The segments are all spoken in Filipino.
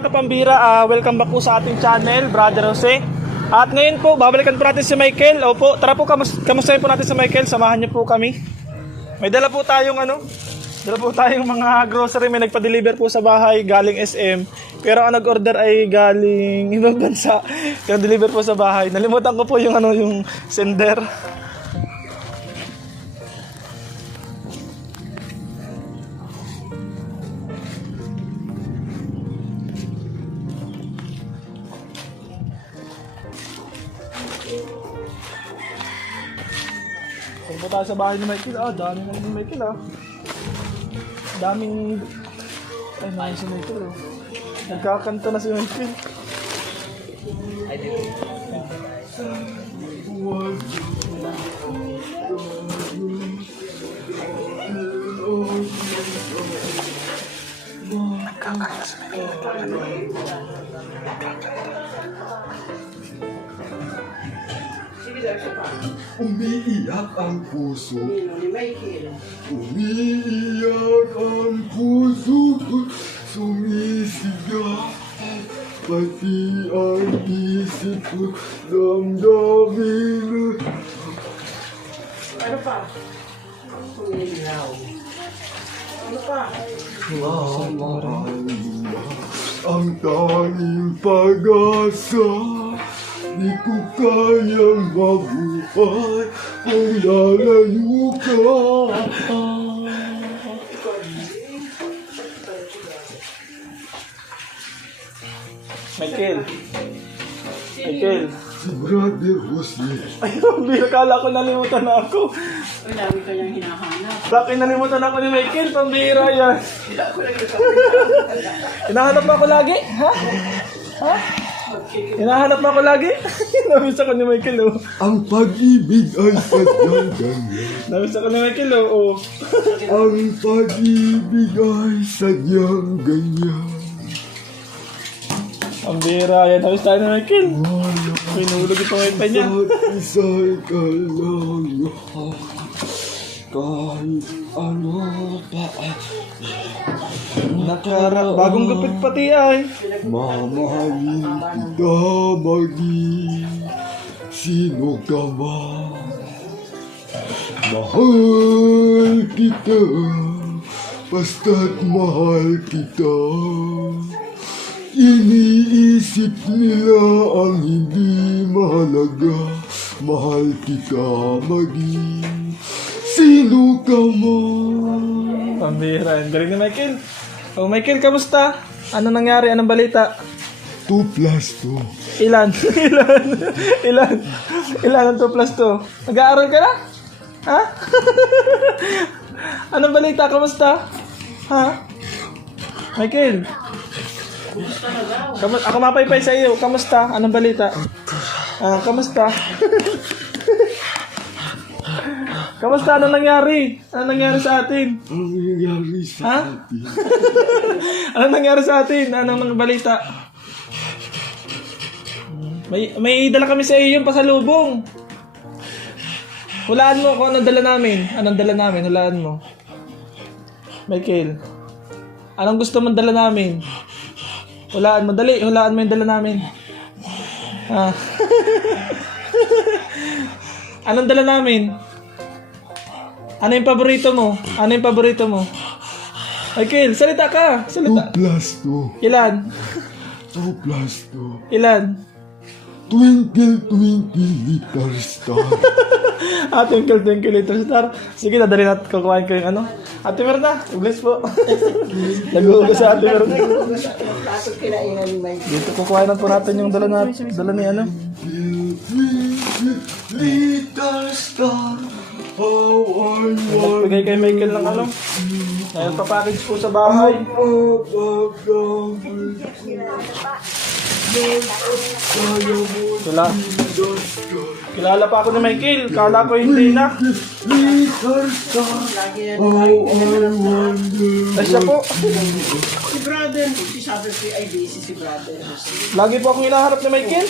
mga kapambira, ah, welcome back po sa ating channel, Brother Jose. At ngayon po, babalikan po natin si Michael. Opo, tara po, kamus kamustahin po natin si Michael. Samahan niyo po kami. May dala po tayong ano, dala po tayong mga grocery. May nagpa-deliver po sa bahay galing SM. Pero ang nag-order ay galing ibang bansa. Kaya deliver po sa bahay. Nalimutan ko po yung ano, yung sender. Tayo sa bahay ni Michael, ah, dami na ni Michael, ah. Daming... Ay, nahin si Michael, oh. Nagkakanta na si Michael. Nagkakanta si Michael. Umiiyak ang puso, umiiyak ang puso sumisigaw. Pati ang isip ko, damdamin Ano pa? Kumilaw. Ano pa? Mamahal ang tanging pag-asa. Di ko kayang mabuhay kung lalayo ka. Michael. Michael. Si Brother. Ay, Bira, kala ko nalimutan na ako. Ang dami kanyang hinahanap. Bakit nalimutan ako ni Michael? Pambira yan. Hinahanap ako lagi? Ha? Ha? Hinahanap ako lagi? Namiss ako ni Michael, oh. Ang pag-ibig ay sadyang ganyan. Namiss ako ni Michael, oh. oh. Ang pag-ibig ay sadyang ganyan. Pambira yan. Namiss tayo ni Michael. Pinulog ito wifi niya. At isa'y kalang kahit ano pa Nakara, bagong gupit pati ay. Mamahalin kita maging sino ka man Mahal kita. Basta't mahal kita. Iniisip nila ang hindi mahalaga. Mahal kita maging sino ka man? Pambira yan. Galing ni Michael. Oh, Michael, kamusta? Ano nangyari? Anong balita? 2 plus 2 Ilan? Ilan? Ilan? Ilan ang 2 plus 2? Nag-aaral ka na? Ha? Anong balita? Kamusta? Ha? Michael? Kamu ako mapaypay sa iyo. Kamusta? Anong balita? Ah, kamusta? kamusta? Anong nangyari? Anong nangyari sa atin? Ang nangyari sa Ha? atin Anong nangyari sa atin? Anong nang balita? May may dala kami sa iyo yung pasalubong. Hulaan mo kung anong dala namin. Anong dala namin? Hulaan mo. Michael. Anong gusto mong dala namin? Hulaan mo. Dali, hulaan mo yung dala namin. Ah. anong dala namin? Ano yung paborito mo? Ano yung paborito mo? Michael, salita ka. 2 Salita. plus 2 Ilan? 2 plus 2 Ilan? Twinkle, twinkle, little star. Ah, twinkle, twinkle, little star. Sige, dadali natin kukuhain ko yung ano. Ate Merna, bless po. Nag-uugo sa Ate Merna. Dito kukuhain na po natin yung dala, na, dala ni ano. Twinkle, little star. How I want Bigay kay Michael ng ano. Ngayon papackage po sa bahay. Kila, kilala pa ako ni Michael. Kala ko hindi na. Ay siya po. Si brother, si sabi ay busy si brother. Lagi po akong hinahanap ni Michael.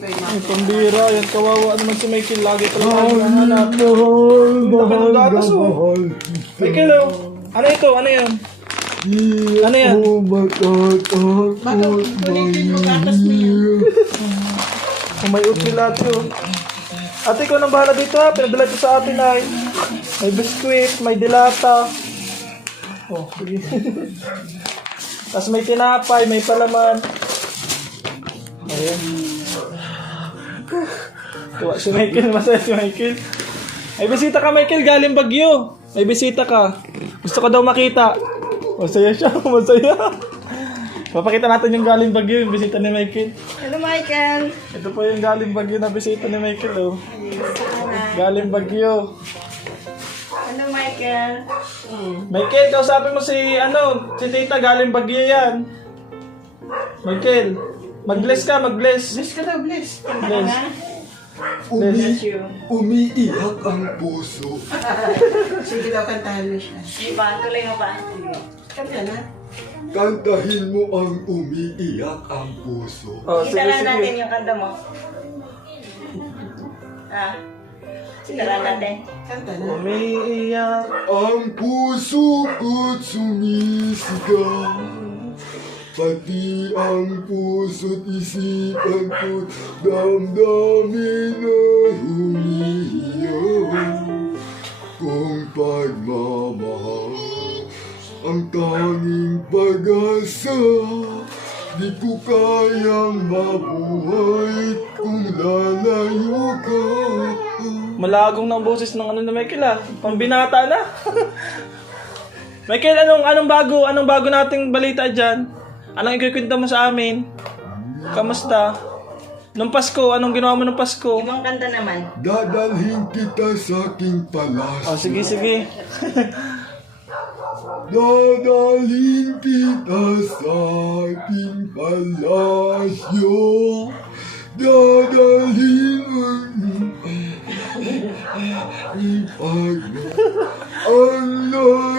Ay, pambira. Yan, kawawa naman si Michael. Lagi talaga akong hinahanap. mahal, Ang mahal, gatas, oh. mahal. Michael, oh. Ano ito? Ano yan? Ano yan? ako matatakot Baka ulitin mo, gatas mo yan. Kung may oatmeal ate ikaw nang bahala dito ha. Pinadala ko sa atin ay. May biskwit, may dilata. Oh, sige. Tapos may tinapay, may palaman. Ayan. Tuwa si Michael, masaya si Michael. May bisita ka Michael, galing Bagyo. May bisita ka. Gusto ko daw makita. Masaya siya, masaya. Papakita natin yung galing Bagyo, yung bisita ni Michael. Hello, Michael. Ito po yung galing Bagyo na bisita ni Michael, oh. Galing Bagyo. Hello, Michael. Michael, kausapin mo si, ano, si tita, galing Bagyo yan. Michael, mag-bless ka, mag-bless. Bless ka daw, bless. Bless. Umi, umiiyak ang puso. Sige daw, kantahan mo siya. Di ba? Tuloy mo pa. Kanta na. Kantahin mo ang umiiyak ang puso. Oh, sige, Sintaran natin sige. yung kanta mo. Ah. Sintaran natin. Kanta na. Umiiyak. Ang puso ko't sumisigaw Pati ang puso't isipan ko't damdamin ay humihiyaw ko kayang mabuhay kung lalayo ka Malagong ng boses ng ano na Michael, ah. Pambinata na. Michael, anong, anong bago, anong bago nating balita dyan? Anong ikikwento mo sa amin? Kamusta? Nung Pasko, anong ginawa mo nung Pasko? Ibang kanta naman. Dadalhin kita sa aking palas Oh, sige, sige. Dadalhin kita sa aking palasyo Dadalhin ang Ang lahat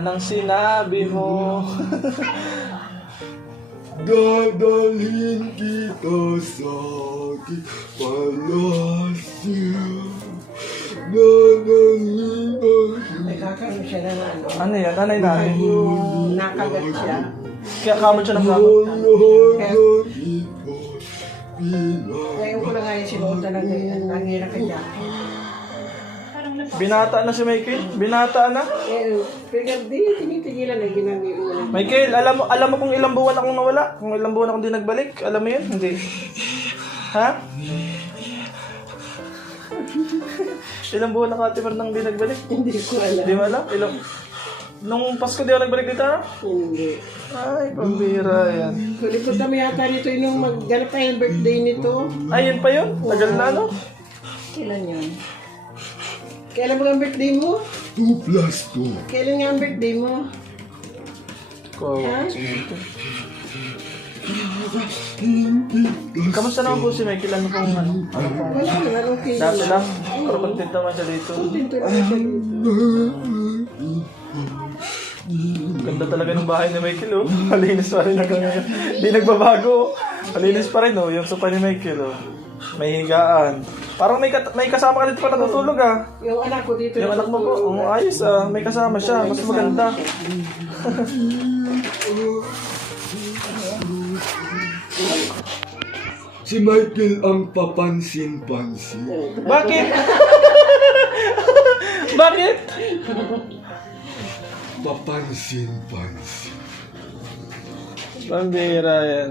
nang sinabi mo. Dadalhin kita sa aking palasyo Dadalhin Nagkakaroon siya ng ano. ano yan? Ano yung namin? Yung nakagat siya. Kaya kamot siya ng ang kamot. ng Ngayon ko lang nga yung sinuotan ng ganyan. Nangira ka dyan. Binata na si Michael. Binata na. Eh, pero di, tinitigilan na ginagawa. Michael, alam mo, alam mo kung ilang buwan akong nawala? Kung ilang buwan akong di nagbalik? Alam mo yun? Hindi. Ha? ilang buwan ako ate nang di nagbalik? Hindi ko alam. Di mo alam? Ilang... Nung Pasko di ako nagbalik dito? Hindi. Ay, pambira yan. Kulikot kami yata nito yung magganap tayo birthday nito. Ay, yun pa yun? Tagal na, no? Kailan yun? Kailan mo ang birthday mo? 2 plus 2 Kailan nga ang birthday mo? Ko. Ha? Kamusta naman po si Michael? Ano pong ano? Ano pong... Wala naman, okay Dati lang. lang. Pero content naman siya dito. Dito lang siya dito. Ganda talaga ng bahay ni Michael, oh. Malinis pa rin hanggang ngayon. Hindi nagbabago. Malinis pa rin, oh. Yung sopa ni Michael, oh. May higaan. Parang may, kat- may kasama ka dito pa natutulog, ah. Yung anak ko dito. Yung anak mo po, oh, ayos, ah. May kasama siya. Mas maganda. Si Michael ang papansin-pansin Bakit? Bakit? Papansin-pansin Pambira yan.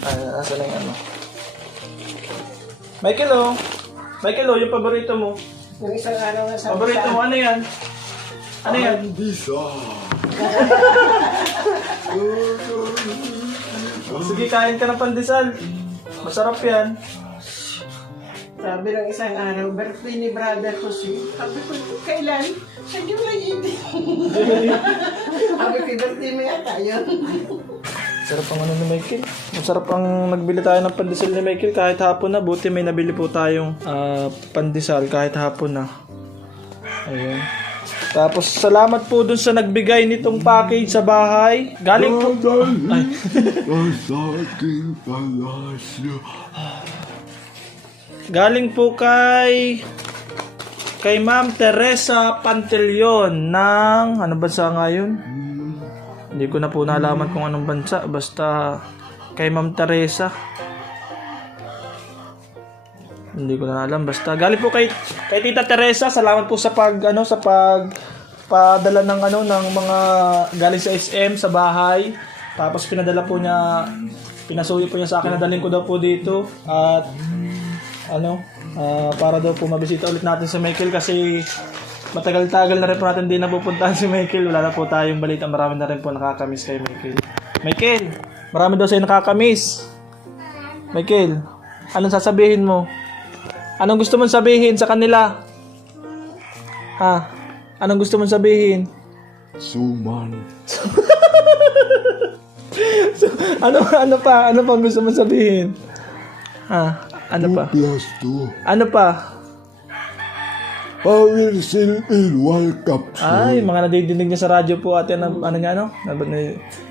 Ay, asa na yung ano? Michael, oh. Michael, oh, yung paborito mo. Yung isang araw nga sa Paborito mo, ano yan? Ano yan? Bisa Sige, kain ka ng pandesal. Masarap yan. Sabi ng isang araw, birthday ni brother ko si. Sabi ko, kailan? Sa July 18. Sabi ko, birthday mo yata yun. Sarap ang ano ni Michael. Masarap ang nagbili tayo ng pandesal ni Michael kahit hapon na. Buti may nabili po tayong ah, pandesal kahit hapon na. Ayun. Tapos salamat po dun sa nagbigay nitong package sa bahay. Galing po. Ay. sa. Galing po kay kay Ma'am Teresa Pantilion ng ano bansa nga yun? Hindi ko na po nalaman kung anong bansa basta kay Ma'am Teresa. Hindi ko na alam basta galing po kay kay Tita Teresa. Salamat po sa pag ano sa pag padala ng ano ng mga galing sa SM sa bahay. Tapos pinadala po niya pinasuyo po niya sa akin na dalhin ko daw po dito at ano, ah, para daw po mabisita ulit natin si Michael kasi matagal-tagal na rin po natin din napupuntahan si Michael. Wala na po tayong balita. Marami na rin po nakakamiss kay Michael. Michael, marami daw sa'yo nakakamiss. Michael, anong sasabihin mo? Anong gusto mong sabihin sa kanila? Ha? Anong gusto mong sabihin? Suman. Ano ano pa? Ano pa gusto mong sabihin? Ha? Ano pa? Ano pa? Power Seal in World Cup. Ay, mga nadidinig niya sa radyo po ate na ano niya ano?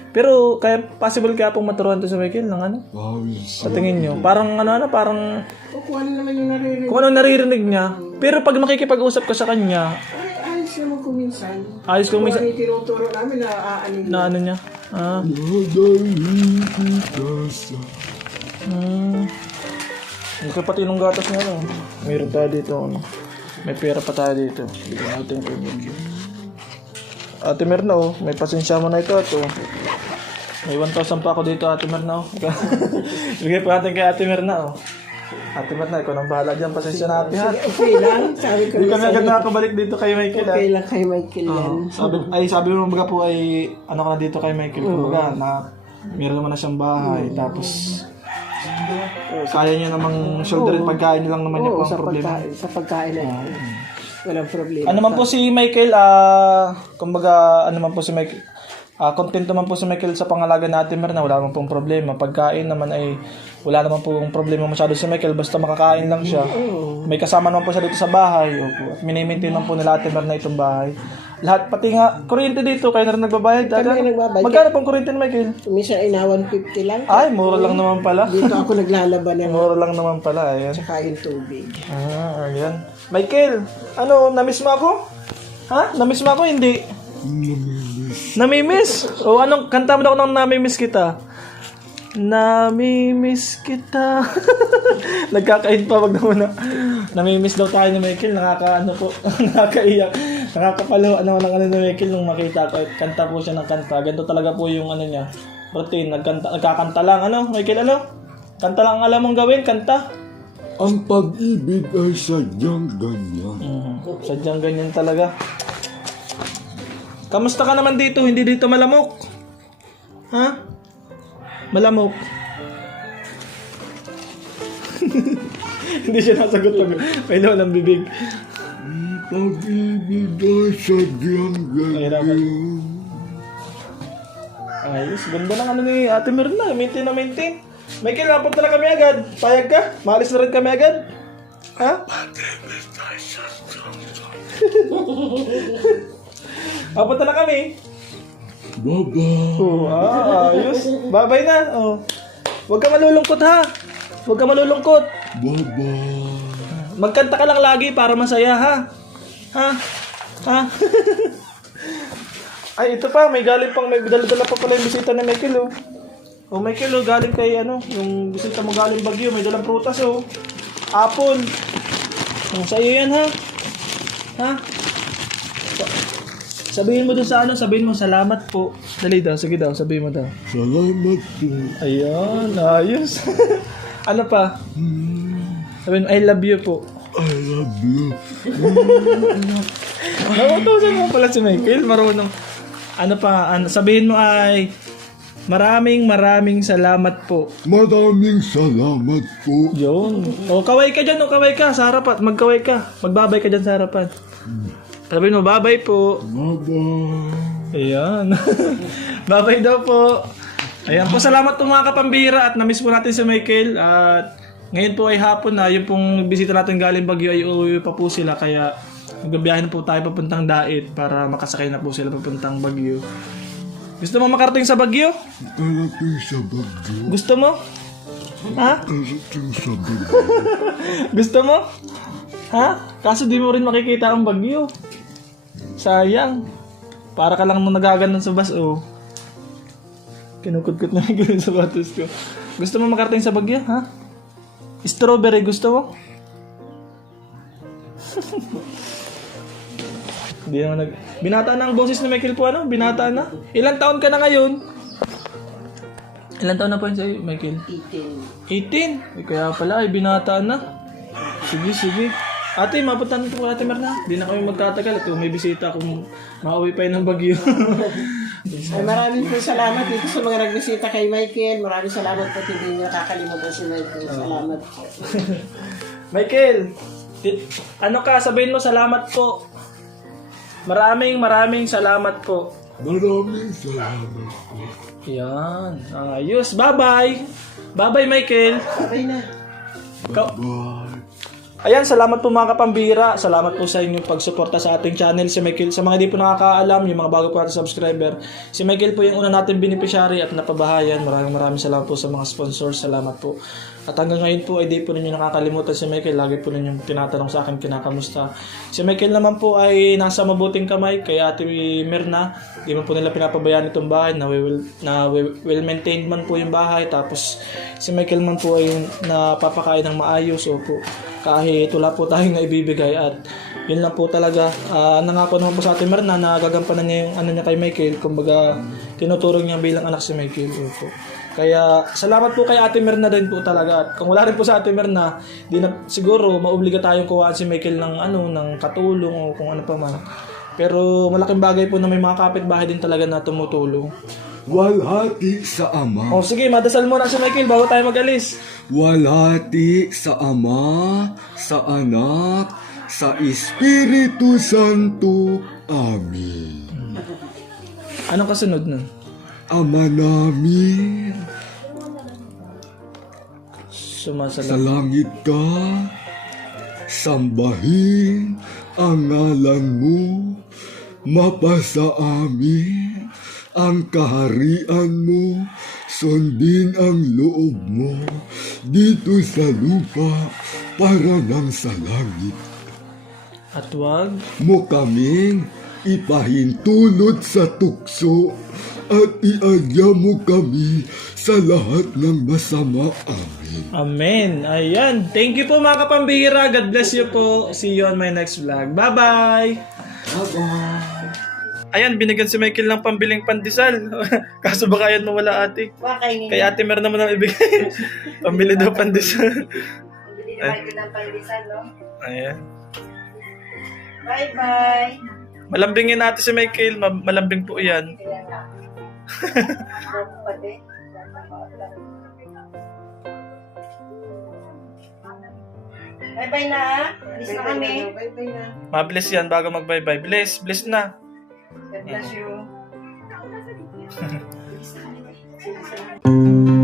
Pero kaya possible kaya pong maturuan to sa Michael ng ano? Power Sa tingin niyo? Parang ano ano, parang Kukuha na naman yung naririnig. kung anong naririnig niya. Pero pag makikipag-usap ka sa kanya, Ay, ayos naman kung minsan. ayos kung Kung minsan ano yung tinuturo namin na aanin na ano niya. Ah, Madali kita sa... hmm. Ang kapati ng gatas niya no. Mayroon tayo dito ano. May pera pa tayo dito. Bigyan natin kay Michael. Ate Merna oh, may pasensya mo na ito ato. May 1,000 pa ako dito Ate Merna oh. Bigay pa natin kay Ate Merna oh. Ate Merna, ikaw nang bahala dyan. Pasensya na ate ha. Okay lang, sabi ko Hindi kami agad nakakabalik dito kay Michael ha. Okay lang kay Michael yan. Sabi, ay sabi mo mga po ay ano ka na dito kay Michael kumbaga na meron naman na siyang bahay tapos kaya niya namang shoulderin pagkain lang naman niya po Oo, ang sa problema. pagkain, sa pagkain na Walang problema. Ano man po si Michael, ah, kumbaga, ano man po si Michael, ah, content naman po si Michael sa pangalaga natin, Merna, wala naman pong problema. Pagkain naman ay, wala naman pong problema masyado si Michael, basta makakain lang siya. May kasama naman po siya dito sa bahay, opo. At minimaintain naman po nila Ate Merna itong bahay. Lahat, pati nga, kuryente dito, kayo na rin nagbabayad. Kami Ano? nagbabayad. Magkano pong kuryente ni Michael? Minsan ay na 150 lang. Ay, mura lang naman pala. Dito ako naglalaban ng Mura lang naman pala, ayan. tsaka yung tubig. Ah, ayan. Michael, ano, namiss mo ako? Ha? Namiss mo ako? Hindi. Namimiss? O anong, kanta mo daw ng namimiss kita. Namimiss kita. Nagkakain pa wag na. Namimiss daw tayo ni Michael. Nakaka, ano po, nakakaiyak. Nakakapalo, ano ng ano ni Michael nung makita ko. Kanta po siya ng kanta. Ganito talaga po yung ano niya. Routine. Nagkanta, nagkakanta lang. Ano, Michael, ano? Kanta lang ang alam mong gawin. Kanta. Ang pag-ibig ay sadyang ganyan. Mhm. Sadyang ganyan talaga. Kamusta ka naman dito? Hindi dito malamok? Ha? Malamok? Hindi siya nasagot may law ng bibig. Pag-ibig ay sadyang ganyan. Ayos, ganda ng ano ni Ate Mirna. Maintain na maintain. Michael, napunta na kami agad. Payag ka? Maalis na rin kami agad? Ha? Papunta na kami. Baba. Oh, ah, ayos. Babay na. Oh. Huwag ka malulungkot ha. Huwag ka malulungkot. Baba. Magkanta ka lang lagi para masaya ha. Ha? Ha? Ay, ito pa. May galing pang, may dala-dala pa pala yung bisita ni Michael oh. Oh, Michael oh, galing kay ano, yung bisita mo galing Bagyo. May dalang prutas oh. Apple. Oh, sa'yo yan ha. Ha? Sa- Sabihin mo dun sa ano, sabihin mo salamat po. Dali daw, sige daw, sabihin mo daw. Salamat po. Ayun, ayos. ano pa? Sabihin mo, I love you po. I love you. Nautusan mo pala si Michael, marunong. Ano pa, ano, sabihin mo ay, maraming maraming salamat po. Maraming salamat po. Yun. O, kaway ka dyan, o kaway ka sa harapan. Magkaway ka. Magbabay ka dyan sa harapan. Sabihin mo, babay po. Baba. Ayan. babay daw po. Ayan po, salamat po mga kapambira at namiss po natin si Michael. At ngayon po ay hapon na, yung pong bisita natin galing Bagyo ay uuwi pa po sila. Kaya Magbabiyahe na po tayo papuntang Dait para makasakay na po sila papuntang Baguio. Gusto mo makarating sa Baguio? Karating sa bagyo. Gusto mo? Ha? Karating sa bagyo. Gusto mo? Ha? Kaso di mo rin makikita ang Baguio. Sayang. Para ka lang nung nagaganon sa bus, oh. Kinukudkut na yung sa sapatos ko. Gusto mo makarating sa Baguio, ha? Strawberry, gusto mo? Hindi naman nag... Binata na ang boses ni Michael po, ano? Binata na. Ilang taon ka na ngayon? Ilang taon na po yun sa'yo, Michael? 18. Eh, kaya pala, ay binata na. Sige, sige. Ate, mapunta na po ate Marna. Hindi na kami magtatagal. Ito, may bisita akong mauwi pa yun ng Bagyo. Ay, maraming po salamat dito sa mga nagbisita kay Michael. Maraming salamat po. Hindi niyo nakakalimutan si Michael. Salamat po. Michael, ti- ano ka, sabihin mo salamat po. Maraming maraming salamat po. Maraming salamat po. Yan, ayos. Bye-bye. Bye-bye, Michael. Okay na. Ikaw- Bye. Ayan, salamat po mga kapambira. Salamat po sa inyong pagsuporta sa ating channel. Si Michael, sa mga di po nakakaalam, yung mga bago po natin subscriber, si Michael po yung una natin beneficiary at napabahayan. Maraming maraming salamat po sa mga sponsors. Salamat po. At hanggang ngayon po ay di po ninyo nakakalimutan si Michael. Lagi po ninyo tinatanong sa akin kinakamusta. Si Michael naman po ay nasa mabuting kamay kay Ate Mirna. Di man po nila pinapabayaan itong bahay. Na well, na well maintained man po yung bahay. Tapos si Michael man po ay napapakain ng maayos. Opo kahit wala po tayong naibibigay at yun lang po talaga. Ah, nangako naman po sa atin Marna na gagampanan niya yung ano niya kay Michael. Kumbaga tinuturo niya bilang anak si Michael. Opo. kaya salamat po kay Ate Mirna din po talaga. At kung wala rin po sa Ate Mirna di na, siguro maubliga tayong kuhaan si Michael ng ano ng katulong o kung ano pa man. Pero malaking bagay po na may mga kapitbahay din talaga na tumutulong Walhati sa Ama. o sige madasal muna si Michael bago tayo magalis Walhati sa Ama, sa Anak, sa Espiritu Santo. Amen. anong kasunod nun? Ama namin, sa sumasalam langit ka, sambahin ang ngalan mo, mapasa amin ang kaharian mo, sundin ang loob mo, dito sa lupa para lang sa langit. at wag mo kaming ipahintulot sa tukso at iadya mo kami sa lahat ng masama. Amen. Amen. Ayan. Thank you po mga kapambihira. God bless you po. See you on my next vlog. Bye-bye. Bye-bye. Ayan, binigyan si Michael ng pambiling pandesal. Kaso baka yan mawala ate. Baka yun Kay ate meron naman ang ibigay. Pambili daw pandesal. Hindi na kayo ng pandisan, no? Ayan. Bye-bye. Malambingin natin si Michael. Ma- malambing po yan. Kaya. Bye-bye na, ah. Alis na kami. Bye-bye na. Mabless yan bago mag-bye-bye. Bless. Bless na. God bless you.